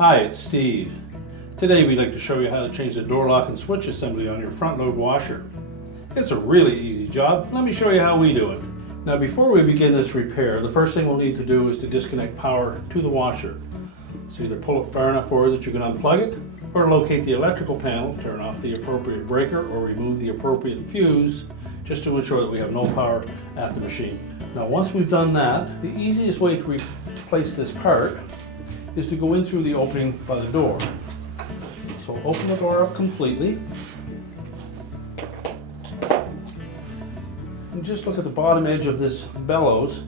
Hi, it's Steve. Today we'd like to show you how to change the door lock and switch assembly on your front load washer. It's a really easy job. Let me show you how we do it. Now before we begin this repair, the first thing we'll need to do is to disconnect power to the washer. So either pull it far enough forward that you can unplug it, or locate the electrical panel, turn off the appropriate breaker, or remove the appropriate fuse, just to ensure that we have no power at the machine. Now once we've done that, the easiest way to replace this part is to go in through the opening by the door. So open the door up completely. And just look at the bottom edge of this bellows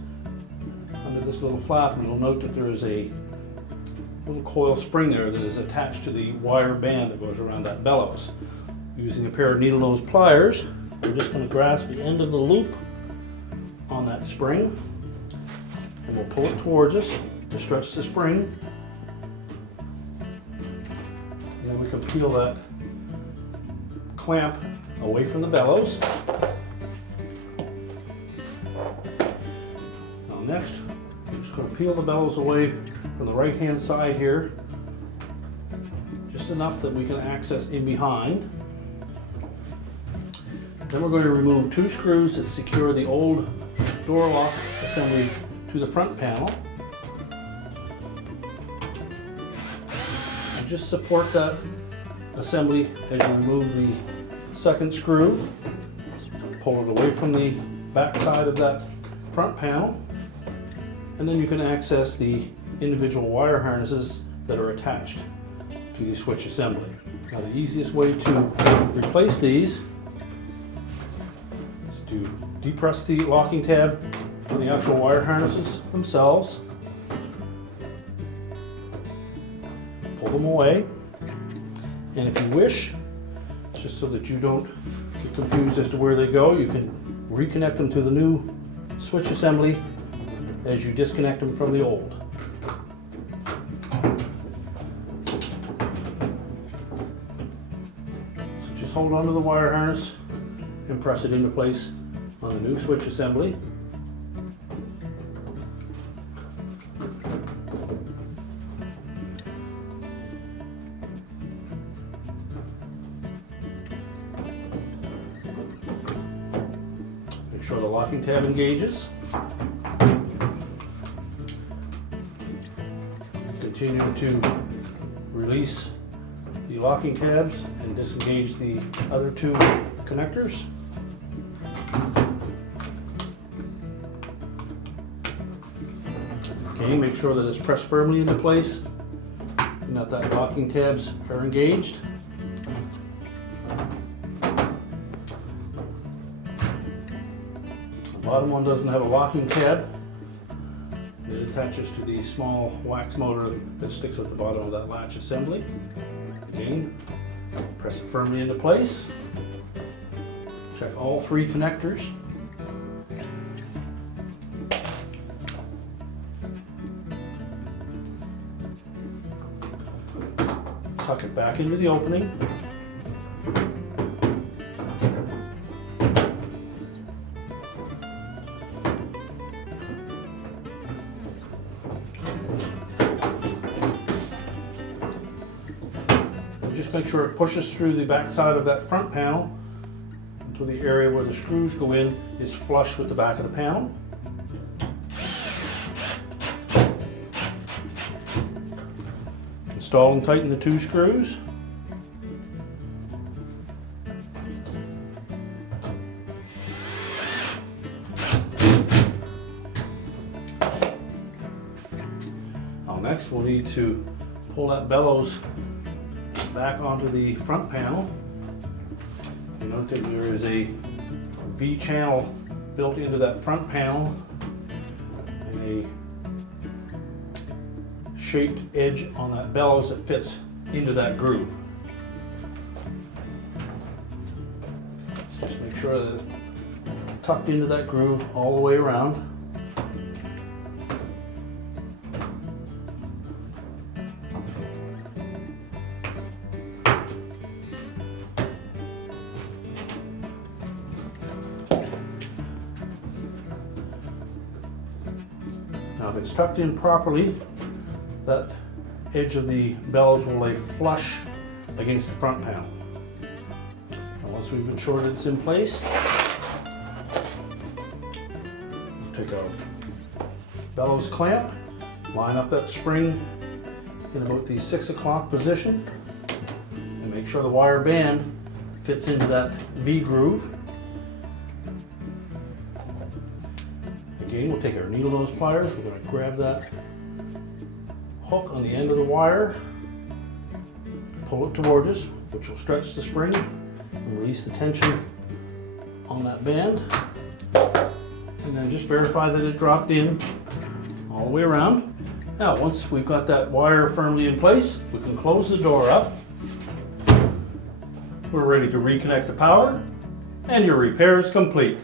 under this little flap, and you'll note that there is a little coil spring there that is attached to the wire band that goes around that bellows. Using a pair of needle nose pliers, we're just going to grasp the end of the loop on that spring, and we'll pull it towards us to stretch the spring. And then we can peel that clamp away from the bellows. Now next, I'm just going to peel the bellows away from the right hand side here, just enough that we can access in behind. Then we're going to remove two screws that secure the old door lock assembly to the front panel. And just support that assembly as you remove the second screw. Pull it away from the back side of that front panel, and then you can access the individual wire harnesses that are attached to the switch assembly. Now the easiest way to replace these is to depress the locking tab on the actual wire harnesses themselves, pull them away, and if you wish, just so that you don't get confused as to where they go, you can reconnect them to the new switch assembly as you disconnect them from the old. So just hold on to the wire harness and press it into place on the new switch assembly. Make sure the locking tab engages. Continue to release the locking tabs and disengage the other two connectors. Okay, make sure that it's pressed firmly into place and that the locking tabs are engaged. The bottom one doesn't have a locking tab. It attaches to the small wax motor that sticks at the bottom of that latch assembly. Again, press it firmly into place. Check all three connectors. Tuck it back into the opening. Just make sure it pushes through the back side of that front panel until the area where the screws go in is flush with the back of the panel. Install and tighten the two screws. Now next we'll need to pull that bellows back onto the front panel. You note that there is a V channel built into that front panel and a shaped edge on that bellows that fits into that groove. Just make sure that it's tucked into that groove all the way around. Now if it's tucked in properly, that edge of the bellows will lay flush against the front panel. And once we've ensured it's in place, we'll take our bellows clamp, line up that spring in about the 6 o'clock position, and make sure the wire band fits into that V groove. Again, we'll take our needle nose pliers, we're going to grab that hook on the end of the wire, pull it towards us, which will stretch the spring and release the tension on that band. And then just verify that it dropped in all the way around. Now, once we've got that wire firmly in place, we can close the door up. We're ready to reconnect the power, and your repair is complete.